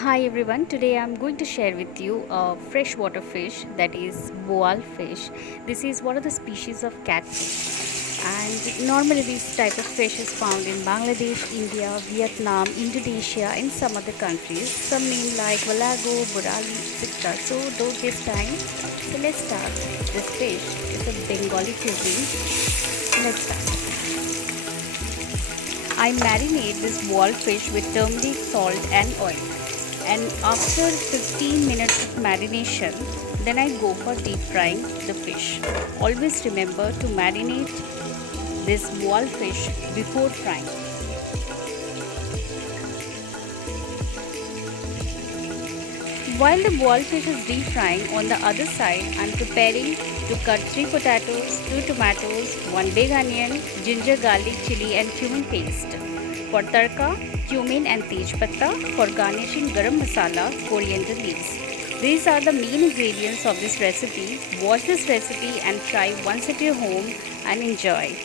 Hi everyone, today I'm going to share with you a freshwater fish that is Boal fish. This is one of the species of catfish, and normally this type of fish is found in Bangladesh, India, Vietnam, Indonesia and some other countries. Some name like Valago, Burali, etc. So don't waste time. So let's start. This fish is a Bengali cuisine. Let's start. I marinate this wall fish with turmeric, salt and oil. And after 15 minutes of marination, then I go for deep frying the fish. Always remember to marinate this wall fish before frying. While the boiled fish is deep frying, on the other side, I am preparing to cut 3 potatoes, 2 tomatoes, 1 big onion, ginger, garlic, chilli and cumin paste. For tadka, cumin and tejpatta. For garnishing, garam masala, coriander leaves. These are the main ingredients of this recipe. Watch this recipe and try once at your home and enjoy.